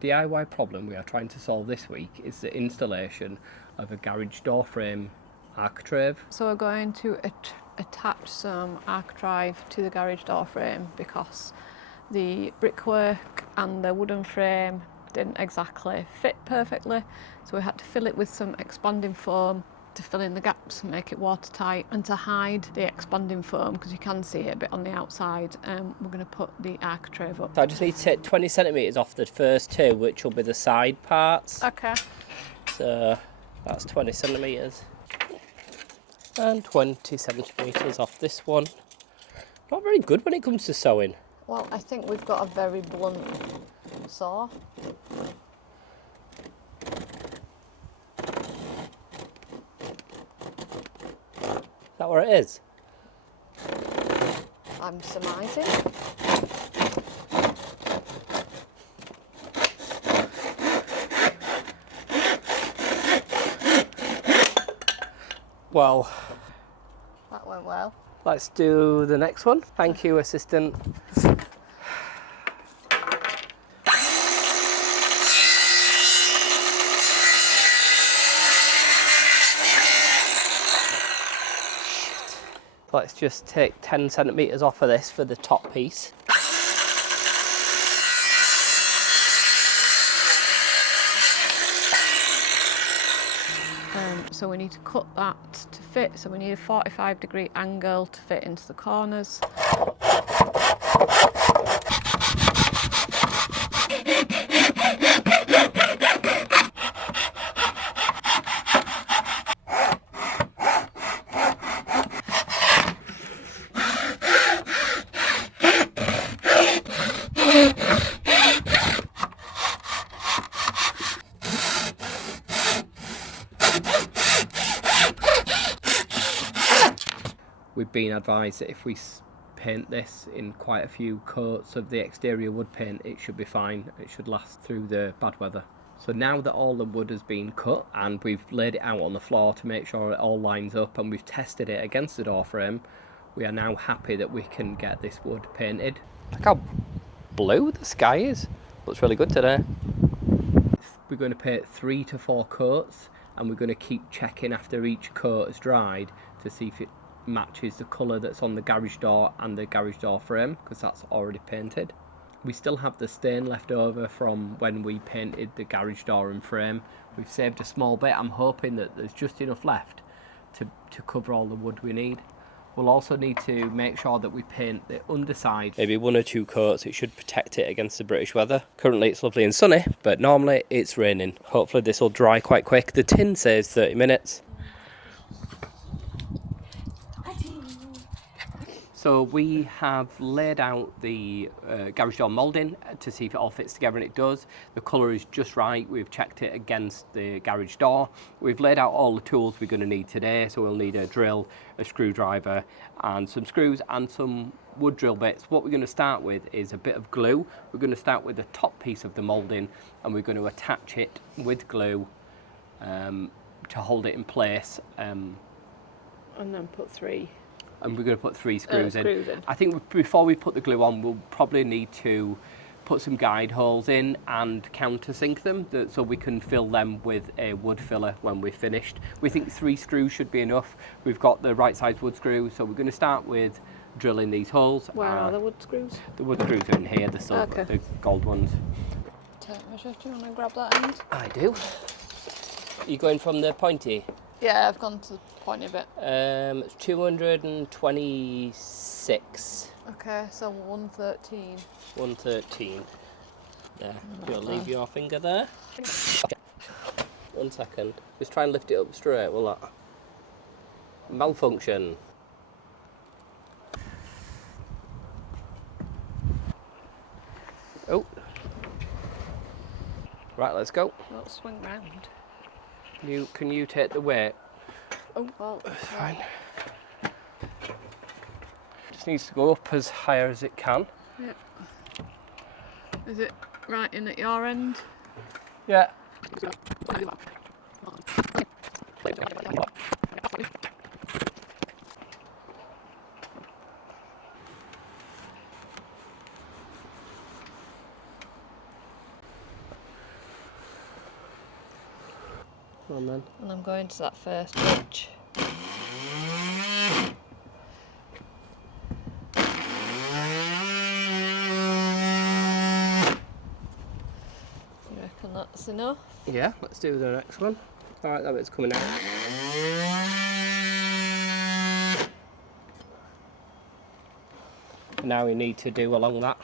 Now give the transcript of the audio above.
DIY problem we are trying to solve this week is the installation of a garage door frame architrave. So we're going to attach some architrave to the garage door frame because the brickwork and the wooden frame didn't exactly fit perfectly, so we had to fill it with some expanding foam to fill in the gaps and make it watertight. And to hide the expanding foam, because you can see it a bit on the outside, we're going to put the architrave up. So I just need to take 20 centimetres off the first two, which will be the side parts. Okay. So that's 20 centimetres. And 20 centimetres off this one. Not very good when it comes to sewing. Well, I think we've got a very blunt saw. Is that what it is? I'm surmising. Well, That went well. let's do the next one. Thank you, assistant. Let's just take 10 centimetres off of this for the top piece. So we need to cut that to fit, so we need a 45-degree angle to fit into the corners. We've been advised that if we paint this in quite a few coats of the exterior wood paint, it should be fine. It should last through the bad weather. So now that all the wood has been cut and we've laid it out on the floor to make sure it all lines up and we've tested it against the door frame, we are now happy that we can get this wood painted. Look how blue the sky is. Looks really good today. We're going to paint 3 to 4 coats, and we're going to keep checking after each coat has dried to see if it matches the colour that's on the garage door and the garage door frame, because that's already painted. We still have the stain left over from when we painted the garage door and frame. We've saved a small bit. I'm hoping that there's just enough left to cover all the wood we need. We'll also need to make sure that we paint the underside. Maybe 1 or 2 coats. It should protect it against the British weather. Currently it's lovely and sunny, but normally it's raining. Hopefully this will dry quite quick. The tin says 30 minutes. So we have laid out the garage door moulding to see if it all fits together, and it does. The colour is just right. We've checked it against the garage door. We've laid out all the tools we're going to need today. So we'll need a drill, a screwdriver and some screws and some wood drill bits. What we're going to start with is a bit of glue. We're going to start with the top piece of the moulding and we're going to attach it with glue to hold it in place. And then put 3. And we're going to put 3 screws in. I think before we put the glue on, we'll probably need to put some guide holes in and countersink them so we can fill them with a wood filler when we're finished. We think 3 screws should be enough. We've got the right size wood screw, so we're going to start with drilling these holes. Where are the wood screws? The wood screws are in here, the silver, the gold ones. Tape measure, do you want to grab that end? I do. Are you going from the pointy? Yeah, I've gone to the pointy bit. It's 226. Okay, so 113. 113. There. You'll leave your finger there. 1 second. Just try and lift it up straight, will that? Malfunction. Oh. Right, let's go. Let's swing round. Can you take the weight? Oh, well. Fine. Just needs to go up as high as it can. Yeah. Is it right in at your end? Yeah. Come on then. And I'm going to that first ridge. You reckon that's enough? Yeah, let's do the next one. Alright, that bit's coming out. Now we need to do along that.